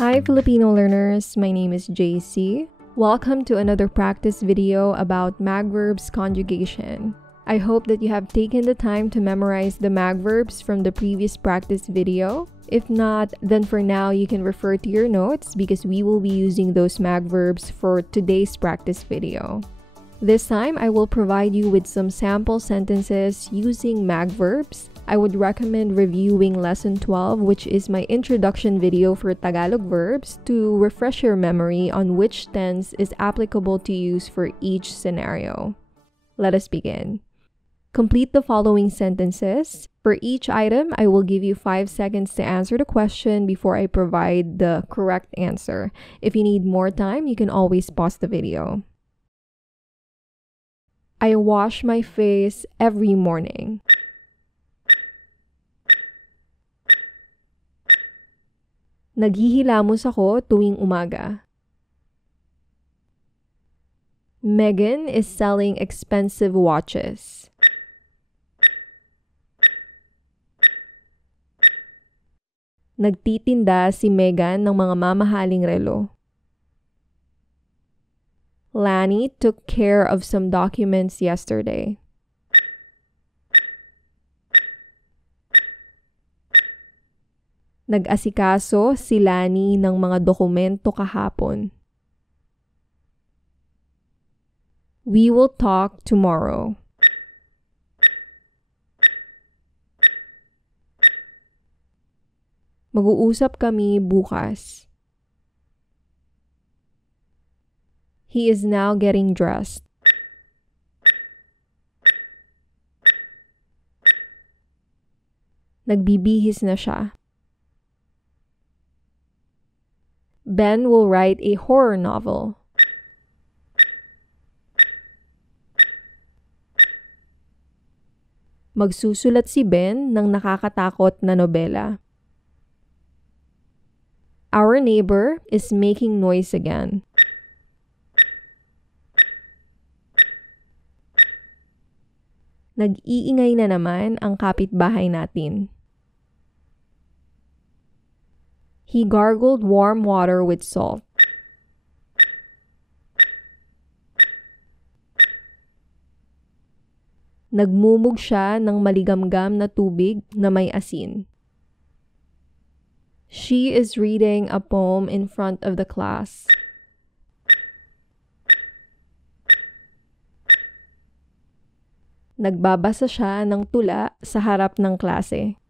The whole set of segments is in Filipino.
Hi Filipino learners, my name is JC. Welcome to another practice video about magverbs conjugation. I hope that you have taken the time to memorize the magverbs from the previous practice video. If not, then for now you can refer to your notes because we will be using those magverbs for today's practice video. This time, I will provide you with some sample sentences using magverbs. I would recommend reviewing Lesson 12, which is my introduction video for Tagalog verbs, to refresh your memory on which tense is applicable to use for each scenario. Let us begin. Complete the following sentences. For each item, I will give you 5 seconds to answer the question before I provide the correct answer. If you need more time, you can always pause the video. I wash my face every morning. Naghihilamos ako tuwing umaga. Megan is selling expensive watches. Nagtitinda si Megan ng mga mamahaling relo. Lanny took care of some documents yesterday. Nag-asikaso si Lanny ng mga dokumento kahapon. We will talk tomorrow. Mag-uusap kami bukas. He is now getting dressed. Nagbibihis na siya. Ben will write a horror novel. Magsusulat si Ben ng nakakatakot na nobela. Our neighbor is making noise again. Nag-iingay na naman ang kapitbahay natin. He gargled warm water with salt. Nagmumog siya ng maligamgam na tubig na may asin. She is reading a poem in front of the class. Nagbabasa siya ng tula sa harap ng klase.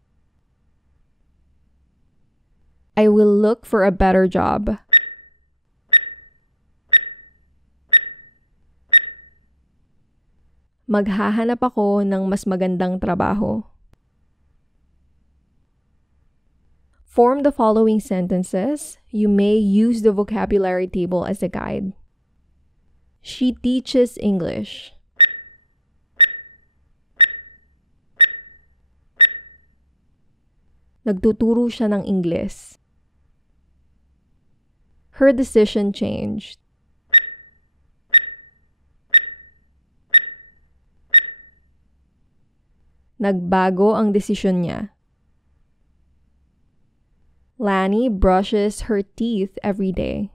I will look for a better job. Maghahanap ako ng mas magandang trabaho. Form the following sentences. You may use the vocabulary table as a guide. She teaches English. Nagtuturo siya ng Ingles. Her decision changed. Nagbago ang desisyon niya. Lanny brushes her teeth every day.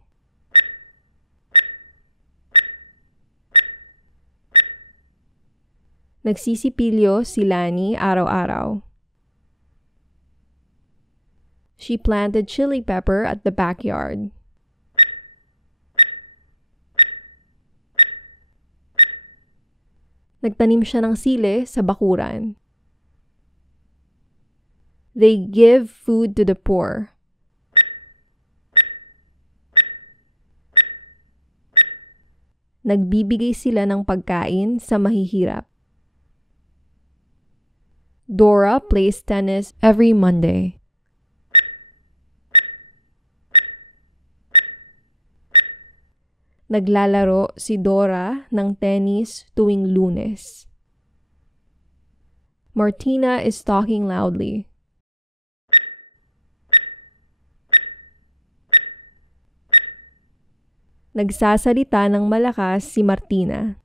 Nagsisipilyo si Lanny araw-araw. She planted chili pepper at the backyard. Nagtanim siya ng sili sa bakuran. They give food to the poor. Nagbibigay sila ng pagkain sa mahihirap. Dora plays tennis every Monday. Naglalaro si Dora ng tennis tuwing Lunes. Martina is talking loudly. Nagsasalita ng malakas si Martina.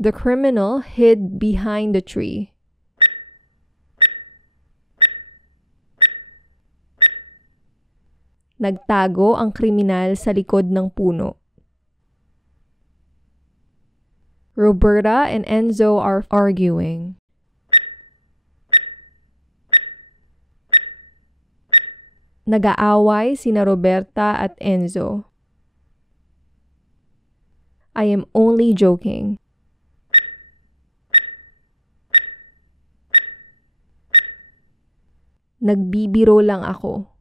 The criminal hid behind the tree. Nagtago ang kriminal sa likod ng puno. Roberta and Enzo are arguing. Nag-aaway sina Roberta at Enzo. I am only joking. Nagbibiro lang ako.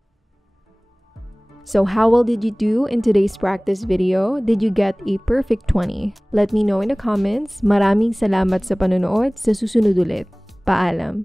So how well did you do in today's practice video? Did you get a perfect 20? Let me know in the comments. Maraming salamat sa panonood. Sa susunod ulit. Paalam.